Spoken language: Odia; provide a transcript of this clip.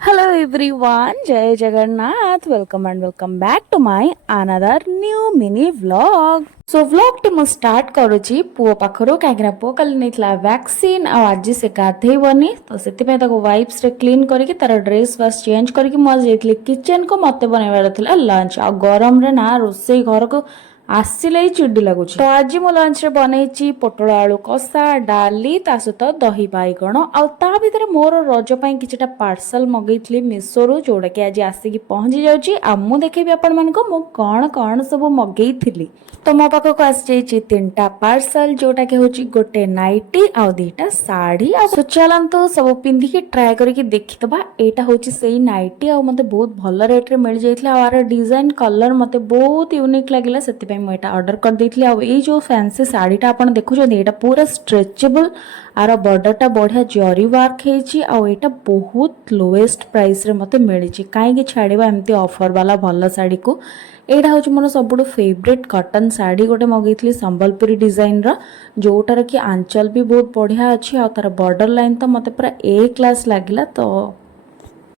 Hello everyone, Jai Jagannath. Welcome and welcome back to my another new mini vlog. So vlog ଟି ମୁଁ ଷ୍ଟାର୍ଟ କରୁଛି ପୁଅ ପାଖରୁ କାହିଁକିନା ପୁଅ କାଲି ନେଇଥିଲା ଭ୍ୟାକ୍ସିନ୍ ଆଉ ଆଜି ସେ ଗାଧେଇବନି ତ ସେଥିପାଇଁ ତାକୁ ୱାଇପ୍ସରେ କ୍ଲିନ୍ କରିକି ତାର ଡ୍ରେସ୍ ବାସ୍ ଚେଞ୍ଜ କରିକି ମୁଁ ଆଜି ଯାଇଥିଲି କିଚେନକୁ ମୋତେ ବନେଇବାର ଥିଲା ଲଞ୍ଚ ଆଉ ଗରମରେ ନା ରୋଷେଇ ଘରକୁ ଆସିଲେ ହିଁ ଚିଡ଼ି ଲାଗୁଛି ତ ଆଜି ମୁଁ ଲଞ୍ଚରେ ବନେଇଛି ପୋଟଳ ଆଳୁ କଷା ଡାଲି ତା ସହିତ ଦହି ବାଇଗଣ ଆଉ ତା ଭିତରେ ମୋର ରଜ ପାଇଁ କିଛିଟା ପାର୍ସଲ ମଗେଇଥିଲି ମିଶୋରୁ ଯୋଉଟାକି ଆଜି ଆସିକି ପହଞ୍ଚି ଯାଉଛି ଆଉ ମୁଁ ଦେଖେଇବି ଆପଣମାନଙ୍କୁ ମୁଁ କଣ କଣ ସବୁ ମଗେଇଥିଲି ତ ମୋ ପାଖକୁ ଆସିଯାଇଛି 3ଟା ପାର୍ସଲ ଯୋଉଟାକି ହେଉଛି ଗୋଟେ ନାଇଟି ଆଉ 2ଟା ଶାଢ଼ୀ ଆଉ ଚାଲନ୍ତୁ ସବୁ ପିନ୍ଧିକି ଟ୍ରାଏ କରିକି ଦେଖିଦବା ଏଇଟା ହେଉଛି ସେଇ ନାଇଟି ଆଉ ମୋତେ ବହୁତ ଭଲ ରେଟ୍ରେ ମିଳିଯାଇଥିଲା ଆଉ ଆର ଡିଜାଇନ କଲର ମୋତେ ବହୁତ ୟୁନିକ୍ ଲାଗିଲା ସେଥିପାଇଁ ମୁଁ ଏଇଟା ଅର୍ଡର କରିଦେଇଥିଲି ଆଉ ଏଇ ଯୋଉ ଫ୍ୟାନ୍ସି ଶାଢ଼ୀଟା ଆପଣ ଦେଖୁଛନ୍ତି ଏଇଟା ପୁରା ଷ୍ଟ୍ରେଚେବଲ ଆର ବର୍ଡରଟା ବଢିଆ ଜରି ୱାର୍କ ହେଇଛି ଆଉ ଏଇଟା ବହୁତ ଲୋଏଷ୍ଟ ପ୍ରାଇସରେ ମୋତେ ମିଳିଛି କାହିଁକି ଛାଡ଼ିବା ଏମିତି ଅଫର ବାଲା ଭଲ ଶାଢ଼ୀକୁ ଏଇଟା ହେଉଛି ମୋର ସବୁଠୁ ଫେଭରେଟ୍ କଟନ୍ ଶାଢ଼ୀ ଗୋଟେ ମଗେଇଥିଲି ସମ୍ବଲପୁରୀ ଡିଜାଇନର ଯୋଉଟାର କି ଆଞ୍ଚଲ ବି ବହୁତ ବଢ଼ିଆ ଅଛି ଆଉ ତାର ବର୍ଡର ଲାଇନ୍ ତ ମୋତେ ପୁରା ଏ କ୍ଲାସ୍ ଲାଗିଲା ତ